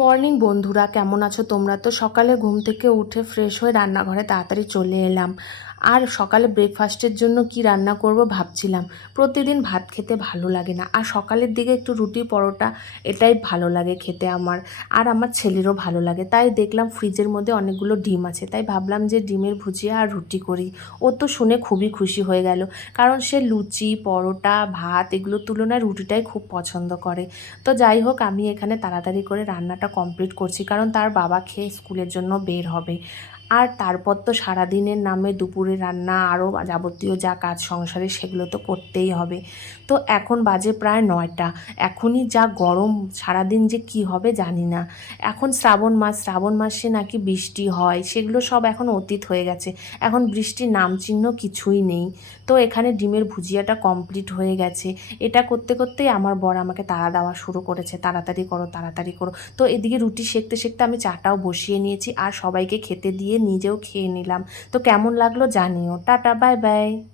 Morning বন্ধুরা, কেমন আছো তোমরা? তো সকালে ঘুম থেকে উঠে ফ্রেশ হয়ে রান্নাঘরে তাড়াতাড়ি চলে এলাম। আর সকালে ব্রেকফাস্টের জন্য কি রান্না করব ভাবছিলাম। প্রতিদিন ভাত খেতে ভালো লাগে না, আর সকালের দিকে একটু রুটি পরোটা এটাই ভালো লাগে খেতে আমার। আর আমার ছেলেরও ভালো লাগে, তাই দেখলাম ফ্রিজের মধ্যে অনেকগুলো ডিম আছে, তাই ভাবলাম যে ডিমের ভুজিয়া আর রুটি করি। ও তো শুনে খুবই খুশি হয়ে গেল, কারণ সে লুচি পরোটা ভাত এগুলোর তুলনায় রুটিটাই খুব পছন্দ করে। তো যাই হোক, আমি এখানে তাড়াতাড়ি করে রান্নাটা কমপ্লিট করছি, কারণ তার বাবা খেয়ে স্কুলের জন্য বের হবে। আর তারপর তো সারাদিনের নামে দুপুরে রান্না আরও যাবতীয় যা কাজ সংসারে সেগুলো তো করতেই হবে। তো এখন বাজে প্রায় 9টা। এখনই যা গরম, সারাদিন যে কি হবে জানি না। এখন শ্রাবণ মাসে নাকি বৃষ্টি হয়, সেগুলো সব এখন অতীত হয়ে গেছে। এখন বৃষ্টির নামচিহ্ন কিছুই নেই। তো এখানে ডিমের ভুজিয়াটা কমপ্লিট হয়ে গেছে। এটা করতে করতেই আমার বর আমাকে তাড়া দেওয়া শুরু করেছে, তাড়াতাড়ি করো তাড়াতাড়ি করো। তো এদিকে রুটি সেঁকতে সেঁকতে আমি চাটাও বসিয়ে নিয়েছি, আর সবাইকে খেতে দিয়ে নিজেও খেয়ে নিলাম। তো কেমন লাগলো জানিও। Tata, bye bye.